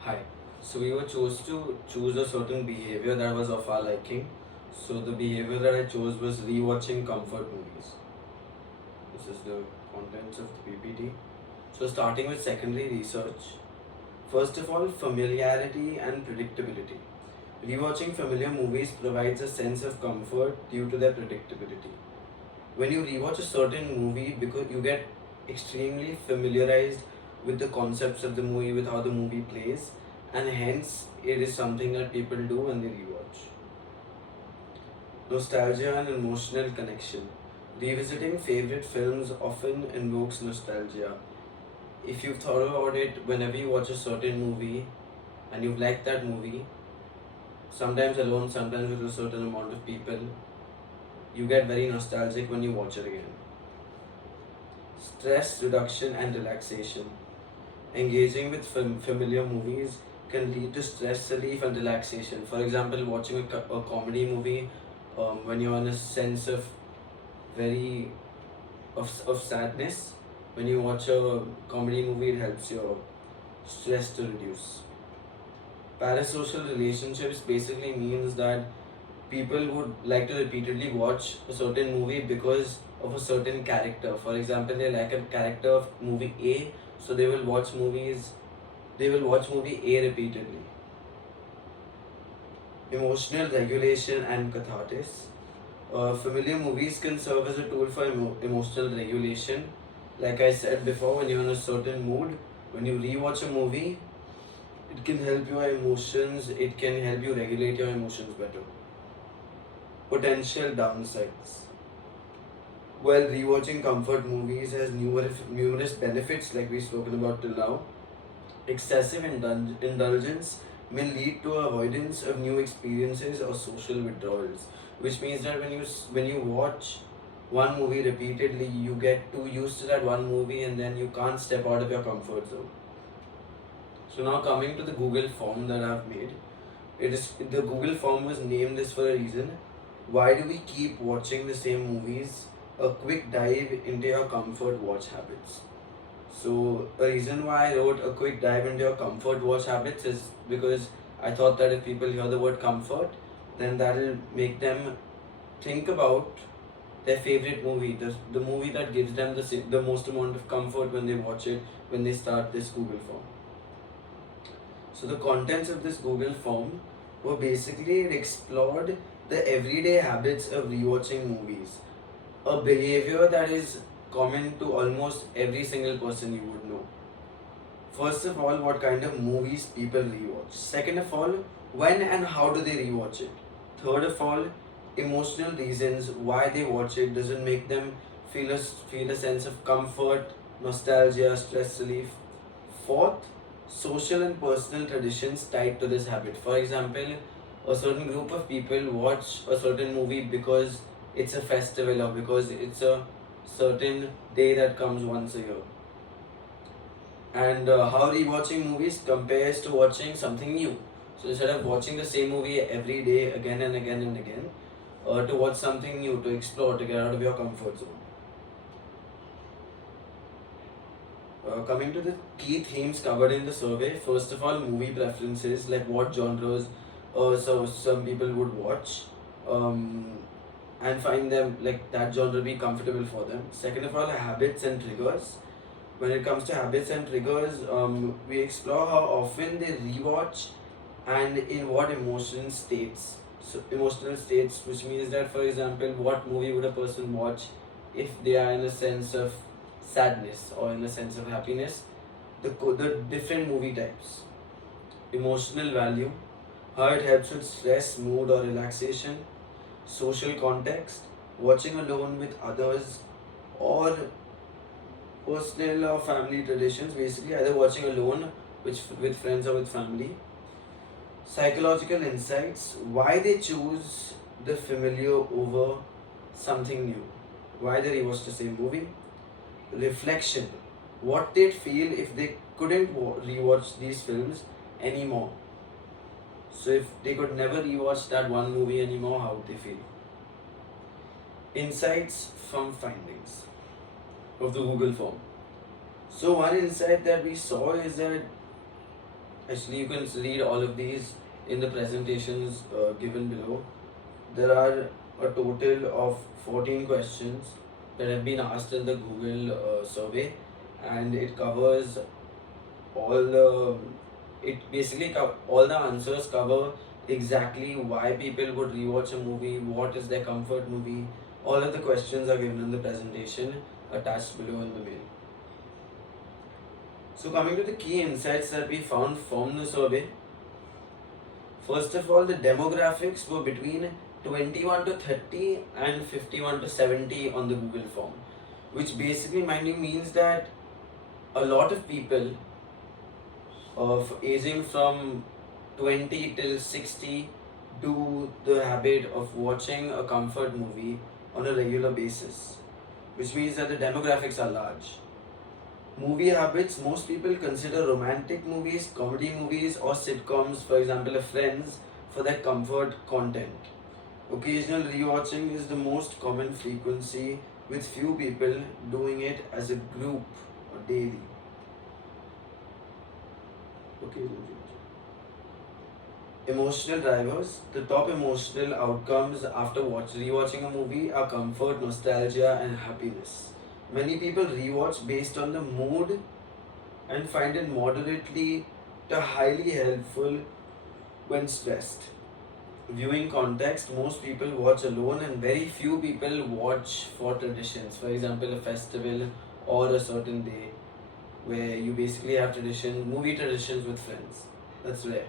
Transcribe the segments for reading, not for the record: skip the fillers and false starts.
Hi. So we were chose to choose a certain behavior that was of our liking. So the behavior that I chose was rewatching comfort movies. This is the contents of the PPT. So starting with secondary research. First of all, familiarity and predictability. Rewatching familiar movies provides a sense of comfort due to their predictability. When you rewatch a certain movie, because you get extremely familiarized with the concepts of the movie, with how the movie plays, and hence it is something that people do when they rewatch. Nostalgia and emotional connection. Revisiting favorite films often invokes nostalgia. If you've thought about it, whenever you watch a certain movie and you've liked that movie, sometimes alone, sometimes with a certain amount of people, you get very nostalgic when you watch it again. Stress reduction and relaxation. Engaging with familiar movies can lead to stress relief and relaxation. For example, watching a comedy movie when you're in a sense of very of sadness. When you watch a comedy movie, it helps your stress to reduce. Parasocial relationships basically means that people would like to repeatedly watch a certain movie because of a certain character. For example, they like a character of movie A, so they will watch movie A repeatedly. Emotional regulation and catharsis. Familiar movies can serve as a tool for emotional regulation. Like I said before, when you're in a certain mood, when you rewatch a movie, it can help your emotions, it can help you regulate your emotions better. Potential downsides. While rewatching comfort movies has numerous benefits, like we've spoken about till now, excessive indulgence may lead to avoidance of new experiences or social withdrawals, which means that when you watch one movie repeatedly, you get too used to that one movie and then you can't step out of your comfort zone. So now coming to the Google form that I've made, it is the Google form was named this for a reason. Why do we keep watching the same movies? A quick dive into your comfort watch habits. So a reason why I wrote a quick dive into your comfort watch habits is because I thought that if people hear the word comfort, then that'll make them think about their favorite movie, the movie that gives them the most amount of comfort when they watch it, when they start this Google form. So the contents of this Google form were basically it explored the everyday habits of rewatching movies, a behavior that is common to almost every single person you would know. First of all, what kind of movies people rewatch. Second of all, when and how do they rewatch it. Third of all, emotional reasons why they watch it. Does it make them feel a sense of comfort, nostalgia, stress relief? Fourth, social and personal traditions tied to this habit. For example, a certain group of people watch a certain movie because it's a festival or because it's a certain day that comes once a year. And how rewatching movies compares to watching something new. So instead of watching the same movie every day again and again and again, to watch something new, to explore, to get out of your comfort zone. Coming to the key themes covered in the survey, first of all, movie preferences, like what genres so some people would watch um, and find them like that genre be comfortable for them. Second of all, habits and triggers. When it comes to habits and triggers, we explore how often they rewatch and in what emotional states. So emotional states, which means that, for example, what movie would a person watch if they are in a sense of sadness or in a sense of happiness? The different movie types. Emotional value, how it helps with stress, mood, or relaxation. Social context, watching alone with others, or personal or family traditions, basically either watching alone with friends or with family. Psychological insights, why they choose the familiar over something new, why they rewatch the same movie. Reflection, what they'd feel if they couldn't rewatch these films anymore. So if they could never rewatch that one movie anymore, how would they feel? Insights from findings. of the Google form. So one insight that we saw is that actually you can read all of these in the presentations given below. There are a total of 14 questions that have been asked in the Google survey, and it covers all the all the answers cover exactly why people would rewatch a movie, what is their comfort movie. All of the questions are given in the presentation attached below in the mail. So coming to the key insights that we found from the survey, first of all, the demographics were between 21 to 30 and 51 to 70 on the Google form, which basically means that a lot of people of aging from 20 till 60 do the habit of watching a comfort movie on a regular basis, which means that the demographics are large. Movie habits, most people consider romantic movies, comedy movies, or sitcoms, for example, Friends, for their comfort content. Occasional rewatching is the most common frequency, with few people doing it as a group or daily. Emotional drivers. The top emotional outcomes after rewatching a movie are comfort, nostalgia, and happiness. Many people rewatch based on the mood and find it moderately to highly helpful when stressed. Viewing context, most people watch alone and very few people watch for traditions. For example, a festival or a certain day where you basically have movie traditions with friends. That's rare.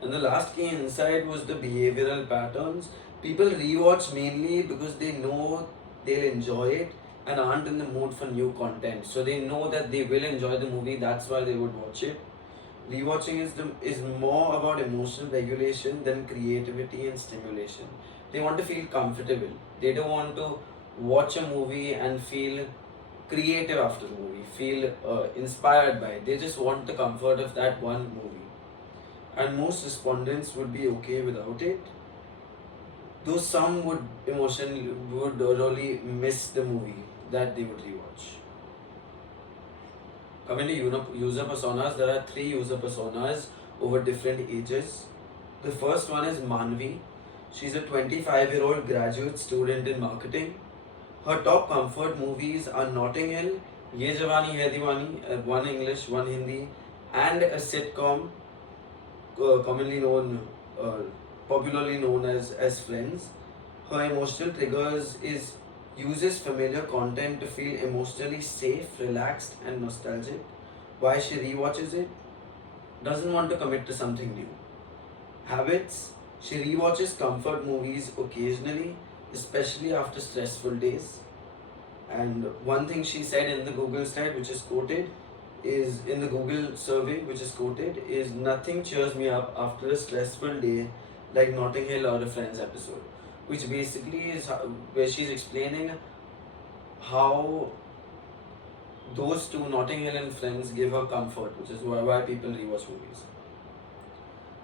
And the last key insight was the behavioral patterns. People rewatch mainly because they know they'll enjoy it and aren't in the mood for new content. So they know that they will enjoy the movie, that's why they would watch it. Rewatching is more about emotional regulation than creativity and stimulation. They want to feel comfortable. They don't want to watch a movie and feel creative after the movie, feel inspired by it. They just want the comfort of that one movie. And most respondents would be okay without it, though some would really miss the movie that they would rewatch. Coming to user personas, there are 3 user personas over different ages. The first one is Manvi. She's a 25-year-old graduate student in marketing. Her top comfort movies are Notting Hill, Ye Jawani Hai Diwani, one English, one Hindi, and a sitcom commonly known, uh, popularly known as Friends. Her emotional triggers is uses familiar content to feel emotionally safe, relaxed, and nostalgic. Why she rewatches it? Doesn't want to commit to something new. Habits. She rewatches comfort movies occasionally, especially after stressful days. And one thing she said in the Google slide, which is quoted, is in the Google survey, which is quoted, is nothing cheers me up after a stressful day like Notting Hill or a Friends episode, which basically is where she's explaining how those two, Notting Hill and Friends, give her comfort, which is why people rewatch movies.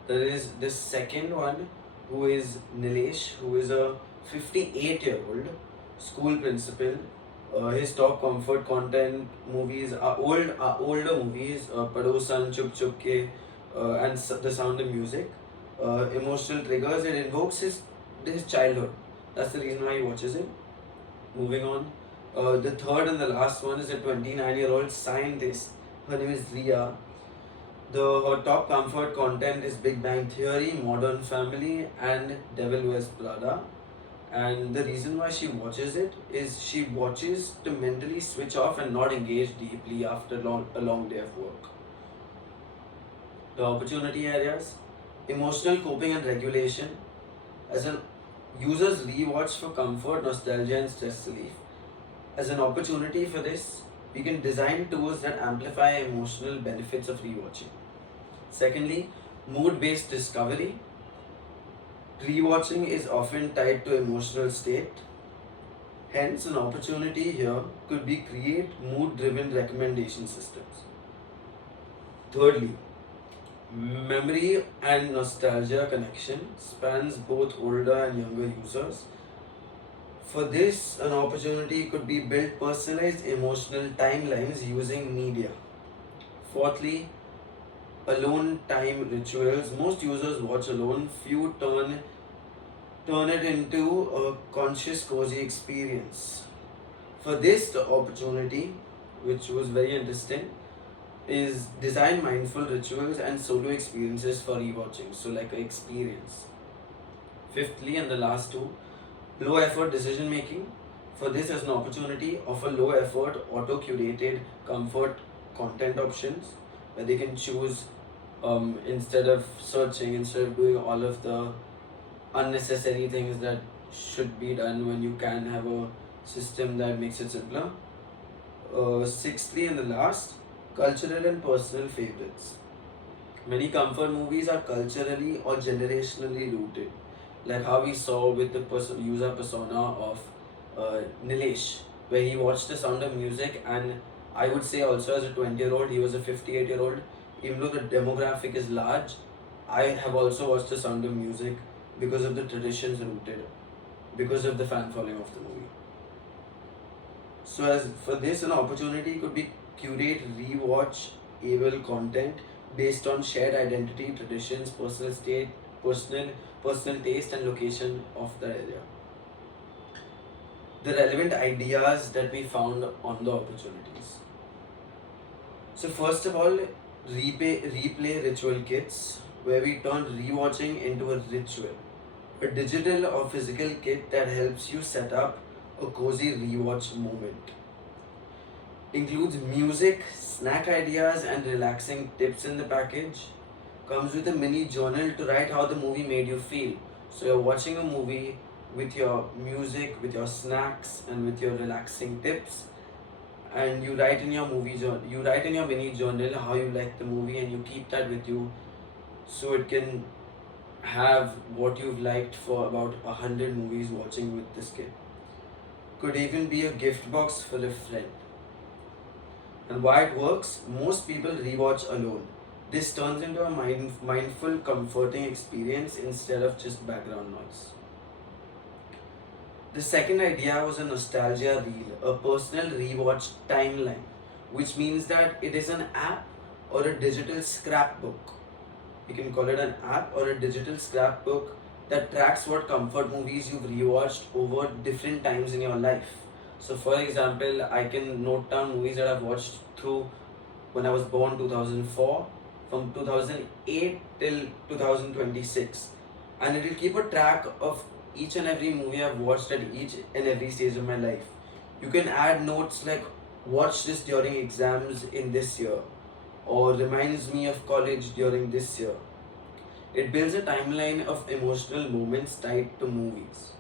There is this second one, who is Nilesh, who is a 58-year-old school principal. His top comfort content movies are older movies, Padosan, Chup Chup Ke, and The Sound of Music. Emotional triggers, it invokes his childhood. That's the reason why he watches it. Moving on. The third and the last one is a 29-year-old scientist. Her name is Riya. Her top comfort content is Big Bang Theory, Modern Family, and Devil Wears Prada. And the reason why she watches it is she watches to mentally switch off and not engage deeply after a long day of work. The opportunity areas, emotional coping and regulation. As an users rewatch for comfort, nostalgia, and stress relief. As an opportunity for this, we can design tools that amplify emotional benefits of rewatching. Secondly, mood-based discovery. Rewatching is often tied to emotional state. Hence, an opportunity here could be create mood-driven recommendation systems. Thirdly, memory and nostalgia connection spans both older and younger users. For this, an opportunity could be build personalized emotional timelines using media. Fourthly, alone time rituals. Most users watch alone, few turn it into a conscious cozy experience. For this, the opportunity, which was very interesting, is design mindful rituals and solo experiences for rewatching. So like an experience. Fifthly, and the last two, low effort decision making. For this as an opportunity, offer low effort, auto curated comfort content options where they can choose instead of searching, instead of doing all of the unnecessary things that should be done when you can have a system that makes it simpler. Sixthly, and the last, cultural and personal favorites. Many comfort movies are culturally or generationally rooted, like how we saw with the user persona of Nilesh, where he watched The Sound of Music, and I would say also as a 20-year-old, he was a 58-year-old. Even though the demographic is large, I have also watched The Sound of Music because of the traditions rooted, because of the fan following of the movie. So as for this, an opportunity could be curate rewatch able content based on shared identity, traditions, personal personal taste and location of the area. The relevant ideas that we found on the opportunities. So first of all, replay ritual kits where we turn rewatching into a ritual. A digital or physical kit that helps you set up a cozy rewatch moment. Includes music, snack ideas, and relaxing tips in the package. Comes with a mini journal to write how the movie made you feel. So you're watching a movie with your music, with your snacks, and with your relaxing tips, and you write in your you write in your mini journal how you like the movie, and you keep that with you, so it can have what you've liked for about 100 movies watching with this kid. Could even be a gift box for a friend. And why it works? Most people rewatch alone. This turns into a mindful, comforting experience instead of just background noise. The second idea was a nostalgia reel, a personal rewatch timeline, which means that it is an app or a digital scrapbook. You can call it an app or a digital scrapbook that tracks what comfort movies you've rewatched over different times in your life. So, for example, I can note down movies that I've watched through when I was born 2004, from 2008 till 2026, and it will keep a track of each and every movie I've watched at each and every stage of my life. You can add notes like watch this during exams in this year, or reminds me of college during this year. It builds a timeline of emotional moments tied to movies.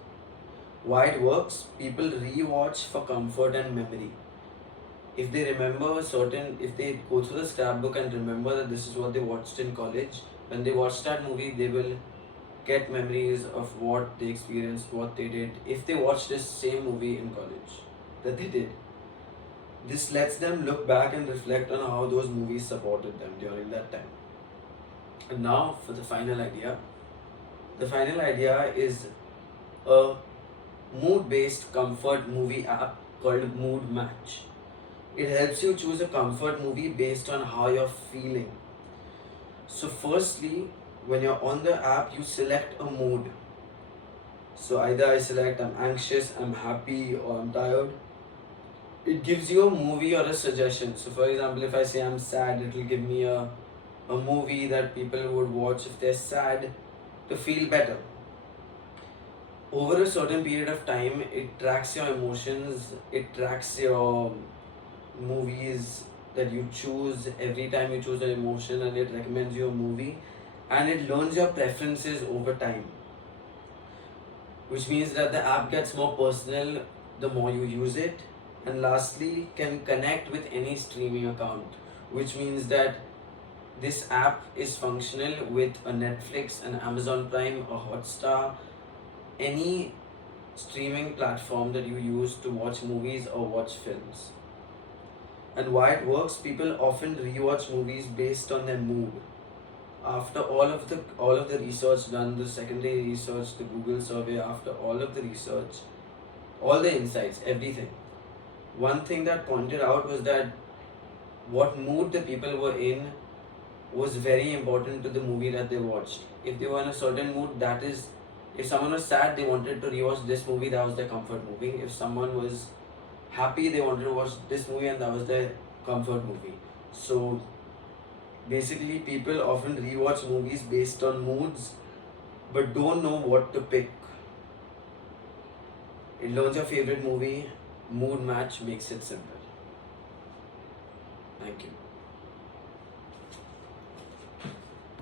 Why it works? People rewatch for comfort and memory. If they remember if they go through the scrapbook and remember that this is what they watched in college, when they watch that movie, they will get memories of what they experienced, what they did, if they watch this same movie in college that they did. This lets them look back and reflect on how those movies supported them during that time. And now for the final idea. The final idea is a mood based comfort movie app called Mood Match. It helps you choose a comfort movie based on how you're feeling. So, firstly, when you're on the app, you select a mood. So, either I select I'm anxious, I'm happy, or I'm tired. It gives you a movie or a suggestion. So, for example, if I say I'm sad, it will give me a movie that people would watch if they're sad to feel better. Over a certain period of time, it tracks your emotions, it tracks your movies that you choose every time you choose an emotion, and it recommends you a movie, and it learns your preferences over time, which means that the app gets more personal the more you use it. And lastly, can connect with any streaming account, which means that this app is functional with a Netflix, an Amazon Prime, a Hotstar, any streaming platform that you use to watch movies or watch films. And why it works? People often rewatch movies based on their mood. After all of the research done, the secondary research, the Google survey, after all of the research, all the insights, everything. One thing that pointed out was that what mood the people were in was very important to the movie that they watched. If they were in a certain mood, that is, if someone was sad, they wanted to rewatch this movie, that was their comfort movie. If someone was happy, they wanted to watch this movie, and that was their comfort movie. So basically, people often rewatch movies based on moods but don't know what to pick. It learns your favorite movie, mood match makes it simple. Thank you.